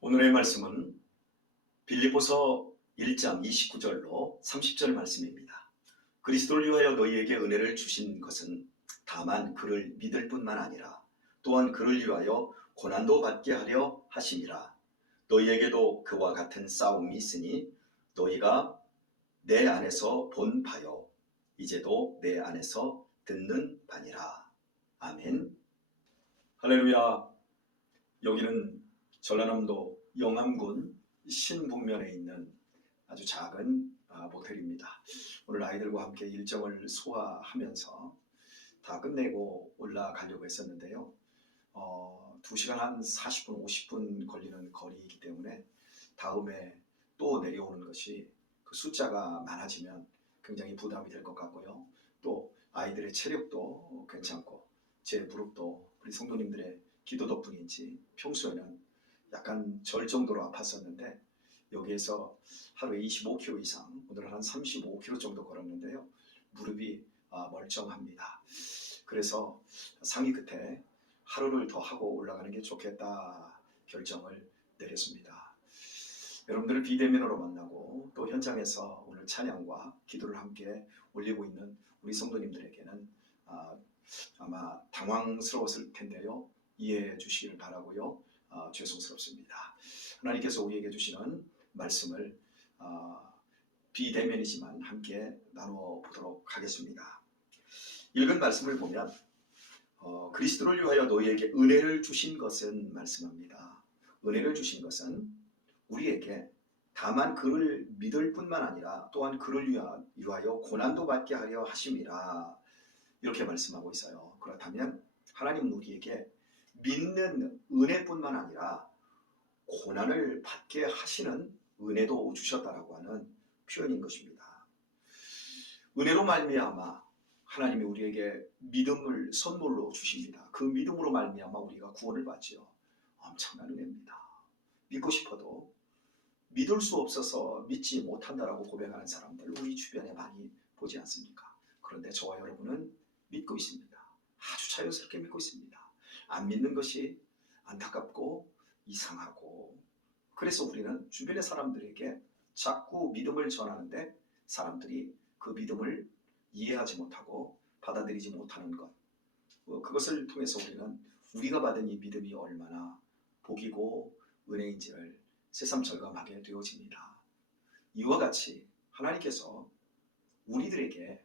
오늘의 말씀은 빌립보서 1장 29절로 30절 말씀입니다. 그리스도를 위하여 너희에게 은혜를 주신 것은 다만 그를 믿을 뿐만 아니라 또한 그를 위하여 고난도 받게 하려 하심이라. 너희에게도 그와 같은 싸움이 있으니 너희가 내 안에서 본 바요 이제도 내 안에서 듣는 바니라. 아멘. 할렐루야. 여기는 전라남도 영암군 신북면에 있는 아주 작은 모텔입니다. 오늘 아이들과 함께 일정을 소화하면서 다 끝내고 올라가려고 했었는데요. 2시간 한 40분, 50분 걸리는 거리이기 때문에 다음에 또 내려오는 것이 그 숫자가 많아지면 굉장히 부담이 될 것 같고요. 또 아이들의 체력도 괜찮고 제 무릎도 우리 성도님들의 기도 덕분인지 평소에는 약간 절 정도로 아팠었는데 여기에서 하루에 25km 이상, 오늘은 한 35km 정도 걸었는데요. 무릎이 멀쩡합니다. 그래서 상의 끝에 하루를 더 하고 올라가는 게 좋겠다 결정을 내렸습니다. 여러분들을 비대면으로 만나고 또 현장에서 오늘 찬양과 기도를 함께 올리고 있는 우리 성도님들에게는 아마 당황스러웠을 텐데요. 이해해 주시기를 바라고요. 죄송스럽습니다. 하나님께서 우리에게 주시는 말씀을 비대면이지만 함께 나누어 보도록 하겠습니다. 읽은 말씀을 보면 그리스도를 위하여 너희에게 은혜를 주신 것은 말씀합니다. 은혜를 주신 것은 우리에게 다만 그를 믿을 뿐만 아니라 또한 그를 위하여 고난도 받게 하려 하심이라. 이렇게 말씀하고 있어요. 그렇다면 하나님은 우리에게 믿는 은혜뿐만 아니라 고난을 받게 하시는 은혜도 주셨다라고 하는 표현인 것입니다. 은혜로 말미암아 하나님이 우리에게 믿음을 선물로 주십니다. 그 믿음으로 말미암아 우리가 구원을 받지요. 엄청난 은혜입니다. 믿고 싶어도 믿을 수 없어서 믿지 못한다라고 고백하는 사람들 우리 주변에 많이 보지 않습니까? 그런데 저와 여러분은 믿고 있습니다. 아주 자연스럽게 믿고 있습니다. 안 믿는 것이 안타깝고 이상하고, 그래서 우리는 주변의 사람들에게 자꾸 믿음을 전하는데 사람들이 그 믿음을 이해하지 못하고 받아들이지 못하는 것, 그것을 통해서 우리는 우리가 받은 이 믿음이 얼마나 복이고 은혜인지를 새삼 절감하게 되어집니다. 이와 같이 하나님께서 우리들에게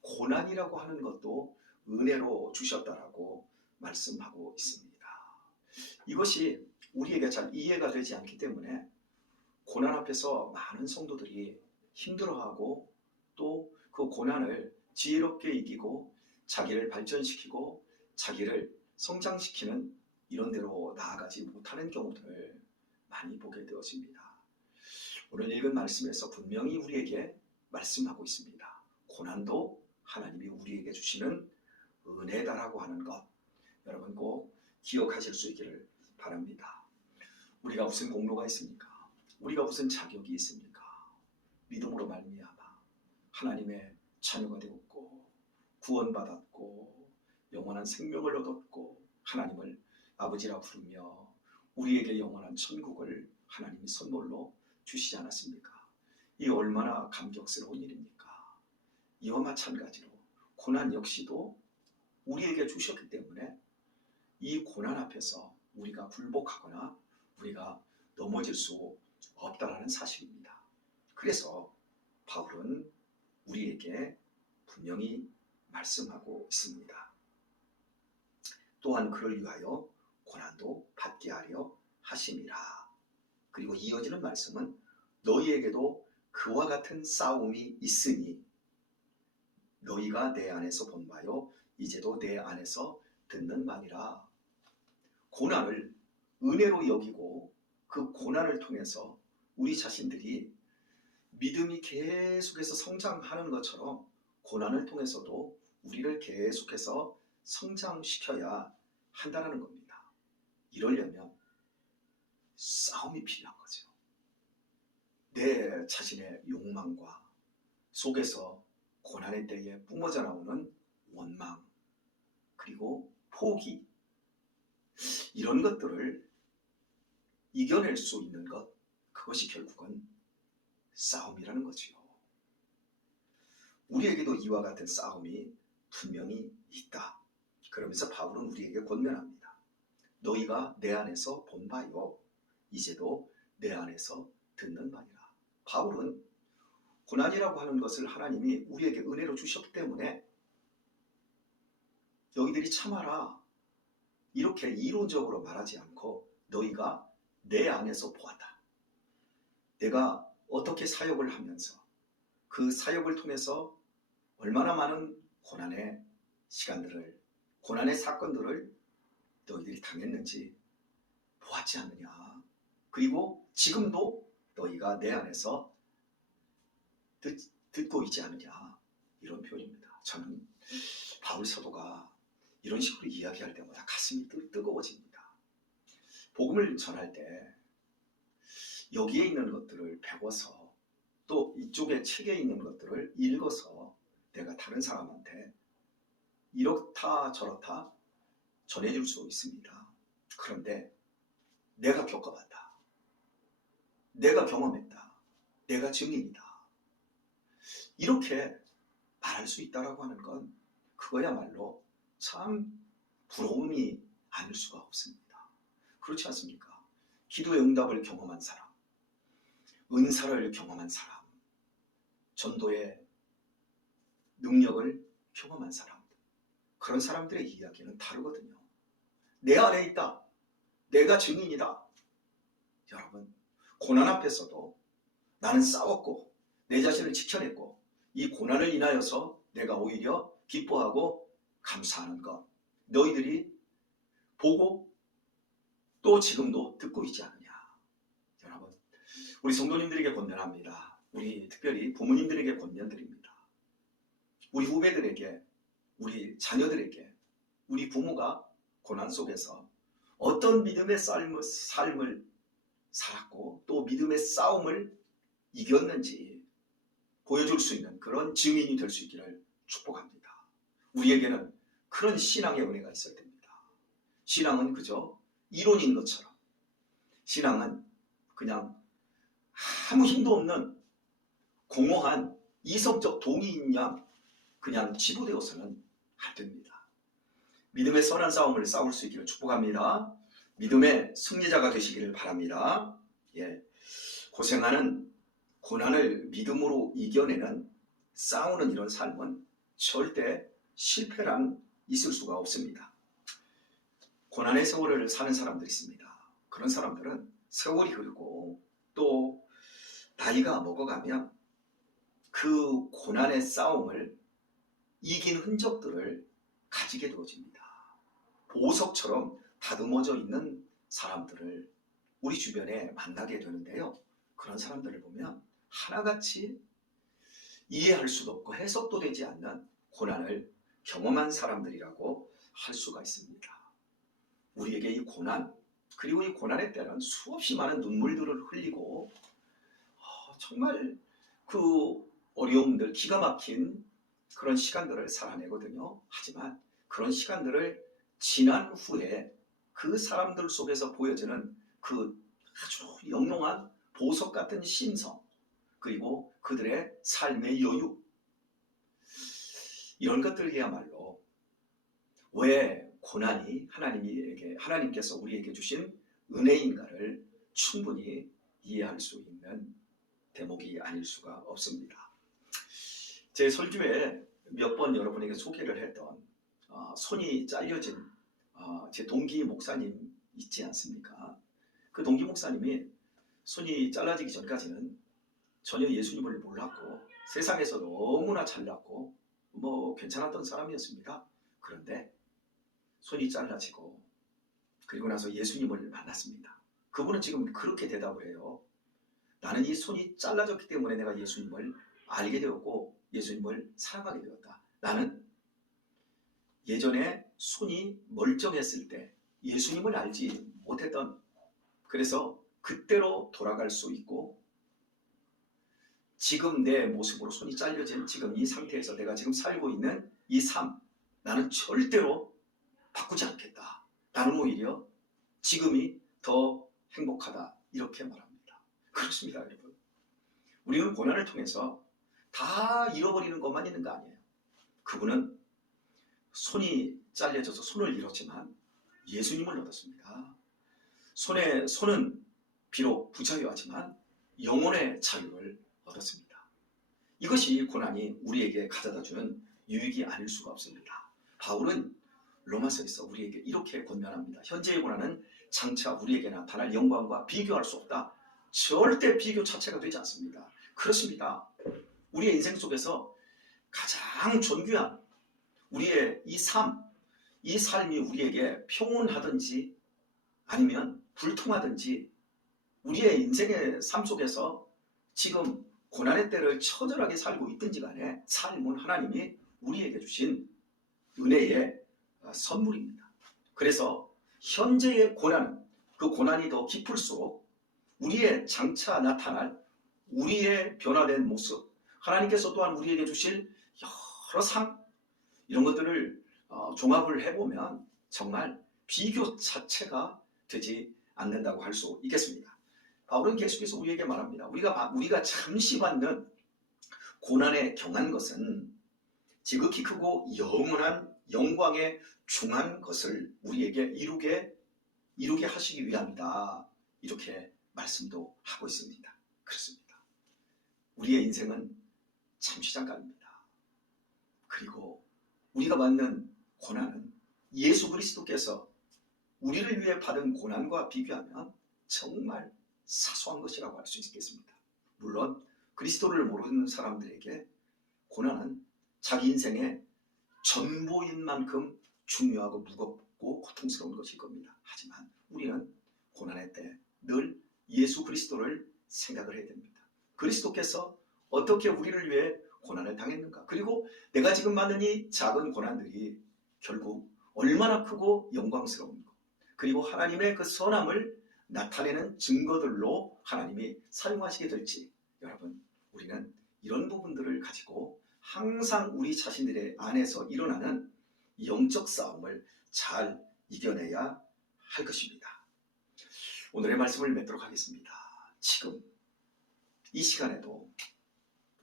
고난이라고 하는 것도 은혜로 주셨다라고 말씀하고 있습니다. 이것이 우리에게 잘 이해가 되지 않기 때문에 고난 앞에서 많은 성도들이 힘들어하고 또 그 고난을 지혜롭게 이기고 자기를 발전시키고 자기를 성장시키는 이런 데로 나아가지 못하는 경우들을 많이 보게 되어집니다. 오늘 읽은 말씀에서 분명히 우리에게 말씀하고 있습니다. 고난도 하나님이 우리에게 주시는 은혜다라고 하는 것, 여러분 꼭 기억하실 수 있기를 바랍니다. 우리가 무슨 공로가 있습니까? 우리가 무슨 자격이 있습니까? 믿음으로 말미암아 하나님의 자녀가 되었고 구원받았고 영원한 생명을 얻었고 하나님을 아버지라 부르며 우리에게 영원한 천국을 하나님이 선물로 주시지 않았습니까? 이 얼마나 감격스러운 일입니까? 이와 마찬가지로 고난 역시도 우리에게 주셨기 때문에 이 고난 앞에서 우리가 굴복하거나 우리가 넘어질 수 없다라는 사실입니다. 그래서 바울은 우리에게 분명히 말씀하고 있습니다. 또한 그를 위하여 고난도 받게 하려 하심이라. 그리고 이어지는 말씀은 너희에게도 그와 같은 싸움이 있으니 너희가 내 안에서 본 바요 이제도 내 안에서 듣는 바니라. 고난을 은혜로 여기고 그 고난을 통해서 우리 자신들이 믿음이 계속해서 성장하는 것처럼 고난을 통해서도 우리를 계속해서 성장시켜야 한다는 겁니다. 이러려면 싸움이 필요한 거죠. 내 자신의 욕망과 속에서 고난의 때에 뿜어져 나오는 원망 그리고 포기, 이런 것들을 이겨낼 수 있는 것, 그것이 결국은 싸움이라는 거지요. 우리에게도 이와 같은 싸움이 분명히 있다. 그러면서 바울은 우리에게 권면합니다. 너희가 내 안에서 본 바요, 이제도 내 안에서 듣는 바니라. 바울은 고난이라고 하는 것을 하나님이 우리에게 은혜로 주셨기 때문에 너희들이 참아라, 이렇게 이론적으로 말하지 않고 너희가 내 안에서 보았다. 내가 어떻게 사역을 하면서 그 사역을 통해서 얼마나 많은 고난의 시간들을, 고난의 사건들을 너희들이 당했는지 보았지 않느냐. 그리고 지금도 너희가 내 안에서 듣고 있지 않느냐. 이런 표현입니다. 저는 바울 사도가 이런 식으로 이야기할 때마다 가슴이 뜨거워집니다. 복음을 전할 때 여기에 있는 것들을 배워서 또 이쪽에 책에 있는 것들을 읽어서 내가 다른 사람한테 이렇다 저렇다 전해줄 수 있습니다. 그런데 내가 겪어봤다, 내가 경험했다, 내가 증인이다, 이렇게 말할 수 있다라고 하는 건 그거야말로 참 부러움이 아닐 수가 없습니다. 그렇지 않습니까? 기도의 응답을 경험한 사람, 은사를 경험한 사람, 전도의 능력을 경험한 사람, 그런 사람들의 이야기는 다르거든요. 내 안에 있다, 내가 증인이다. 여러분, 고난 앞에서도 나는 싸웠고 내 자신을 지켜냈고 이 고난을 인하여서 내가 오히려 기뻐하고 감사하는 것, 너희들이 보고 또 지금도 듣고 있지 않느냐. 여러분, 우리 성도님들에게 권면합니다. 우리 특별히 부모님들에게 권면드립니다. 우리 후배들에게, 우리 자녀들에게, 우리 부모가 고난 속에서 어떤 믿음의 삶을 살았고 또 믿음의 싸움을 이겼는지 보여줄 수 있는 그런 증인이 될 수 있기를 축복합니다. 우리에게는 그런 신앙의 은혜가 있어야 됩니다. 신앙은 그저 이론인 것처럼, 신앙은 그냥 아무 힘도 없는 공허한 이성적 동의인 양 그냥 치부되어서는 안 됩니다. 믿음의 선한 싸움을 싸울 수 있기를 축복합니다. 믿음의 승리자가 되시기를 바랍니다. 고생하는 고난을 믿음으로 이겨내는, 싸우는 이런 삶은 절대 실패란 있을 수가 없습니다. 고난의 세월을 사는 사람들이 있습니다. 그런 사람들은 세월이 흐르고 또 나이가 먹어가면 그 고난의 싸움을 이긴 흔적들을 가지게 되어집니다. 보석처럼 다듬어져 있는 사람들을 우리 주변에 만나게 되는데요. 그런 사람들을 보면 하나같이 이해할 수도 없고 해석도 되지 않는 고난을 경험한 사람들이라고 할 수가 있습니다. 우리에게 이 고난, 그리고 이 고난의 때는 수없이 많은 눈물들을 흘리고 정말 그 어려움들, 기가 막힌 그런 시간들을 살아내거든요. 하지만 그런 시간들을 지난 후에 그 사람들 속에서 보여지는 그 아주 영롱한 보석 같은 심성, 그리고 그들의 삶의 여유, 이런 것들이야말로 왜 고난이 하나님께서 우리에게 주신 은혜인가를 충분히 이해할 수 있는 대목이 아닐 수가 없습니다. 제 설교에 몇 번 여러분에게 소개를 했던 손이 잘려진 제 동기 목사님 있지 않습니까? 그 동기 목사님이 손이 잘라지기 전까지는 전혀 예수님을 몰랐고 세상에서 너무나 잘났고 괜찮았던 사람이었습니다. 그런데 손이 잘라지고 그리고 나서 예수님을 만났습니다. 그분은 지금 그렇게 대답을 해요. 나는 이 손이 잘라졌기 때문에 내가 예수님을 알게 되었고 예수님을 사랑하게 되었다. 나는 예전에 손이 멀쩡했을 때 예수님을 알지 못했던, 그래서 그때로 돌아갈 수 있고 지금 내 모습으로 손이 잘려진 지금 이 상태에서 내가 지금 살고 있는 이 삶, 나는 절대로 바꾸지 않겠다. 나는 오히려 지금이 더 행복하다 이렇게 말합니다. 그렇습니다, 여러분. 우리는 고난을 통해서 다 잃어버리는 것만 있는 거 아니에요. 그분은 손이 잘려져서 손을 잃었지만 예수님을 얻었습니다. 손은 비록 부자유하지만 영혼의 자유를 얻었습니다. 이것이 고난이 우리에게 가져다주는 유익이 아닐 수가 없습니다. 바울은 로마서에서 우리에게 이렇게 권면합니다. 현재의 고난은 장차 우리에게 나타날 영광과 비교할 수 없다. 절대 비교 자체가 되지 않습니다. 그렇습니다. 우리의 인생 속에서 가장 존귀한 우리의 이 삶이 우리에게 평온하든지 아니면 불통하든지 우리의 인생의 삶 속에서 지금 고난의 때를 처절하게 살고 있든지 간에 삶은 하나님이 우리에게 주신 은혜의 선물입니다. 그래서 현재의 고난은 그 고난이 더 깊을수록 우리의 장차 나타날 우리의 변화된 모습, 하나님께서 또한 우리에게 주실 여러 상 이런 것들을 종합을 해보면 정말 비교 자체가 되지 않는다고 할 수 있겠습니다. 바울은 계속해서 우리에게 말합니다. 우리가 잠시 받는 고난에 경한 것은 지극히 크고 영원한 영광에 중한 것을 우리에게 이루게 하시기 위함이다. 이렇게 말씀도 하고 있습니다. 그렇습니다. 우리의 인생은 잠시 잠깐입니다. 그리고 우리가 받는 고난은 예수 그리스도께서 우리를 위해 받은 고난과 비교하면 정말 사소한 것이라고 할 수 있겠습니다. 물론 그리스도를 모르는 사람들에게 고난은 자기 인생의 전부인 만큼 중요하고 무겁고 고통스러운 것일 겁니다. 하지만 우리는 고난의 때 늘 예수 그리스도를 생각을 해야 됩니다. 그리스도께서 어떻게 우리를 위해 고난을 당했는가, 그리고 내가 지금 받는 이 작은 고난들이 결국 얼마나 크고 영광스러운가, 그리고 하나님의 그 선함을 나타내는 증거들로 하나님이 사용하시게 될지, 여러분, 우리는 이런 부분들을 가지고 항상 우리 자신들의 안에서 일어나는 영적 싸움을 잘 이겨내야 할 것입니다. 오늘의 말씀을 맺도록 하겠습니다. 지금 이 시간에도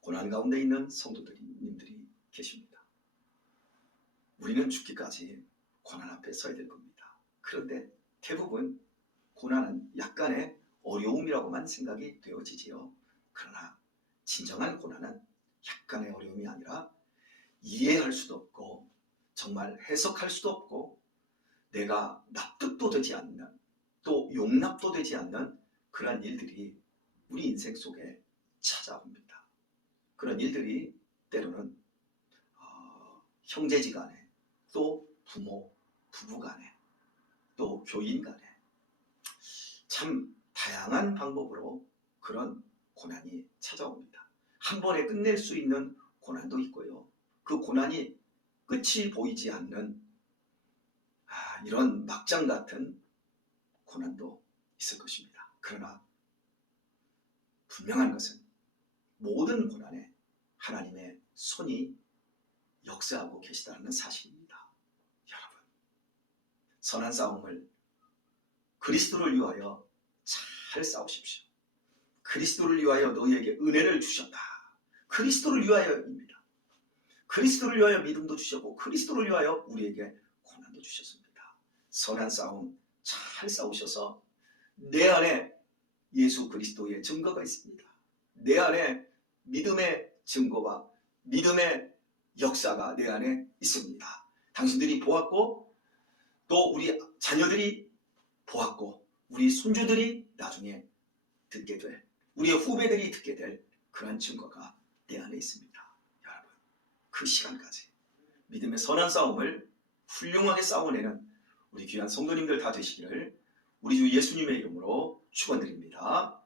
고난 가운데 있는 성도님들이 계십니다. 우리는 죽기까지 고난 앞에 서야 될 겁니다. 그런데 대부분 고난은 약간의 어려움이라고만 생각이 되어지지요. 그러나 진정한 고난은 약간의 어려움이 아니라 이해할 수도 없고 정말 해석할 수도 없고 내가 납득도 되지 않는, 또 용납도 되지 않는 그런 일들이 우리 인생 속에 찾아옵니다. 그런 일들이 때로는 형제지간에, 또 부모, 부부간에, 또 교인간에 참 다양한 방법으로 그런 고난이 찾아옵니다. 한 번에 끝낼 수 있는 고난도 있고요. 그 고난이 끝이 보이지 않는 이런 막장 같은 고난도 있을 것입니다. 그러나 분명한 것은 모든 고난에 하나님의 손이 역사하고 계시다는 사실입니다. 여러분, 선한 싸움을 그리스도를 위하여 잘 싸우십시오. 그리스도를 위하여 너희에게 은혜를 주셨다. 그리스도를 위하여입니다. 그리스도를 위하여 믿음도 주셨고 그리스도를 위하여 우리에게 고난도 주셨습니다. 선한 싸움 잘 싸우셔서 내 안에 예수 그리스도의 증거가 있습니다. 내 안에 믿음의 증거와 믿음의 역사가 내 안에 있습니다. 당신들이 보았고 또 우리 자녀들이 보았고 우리 손주들이 나중에 듣게 될, 우리의 후배들이 듣게 될 그런 증거가 내 안에 있습니다. 여러분, 그 시간까지 믿음의 선한 싸움을 훌륭하게 싸워내는 우리 귀한 성도님들 다 되시기를 우리 주 예수님의 이름으로 축원드립니다.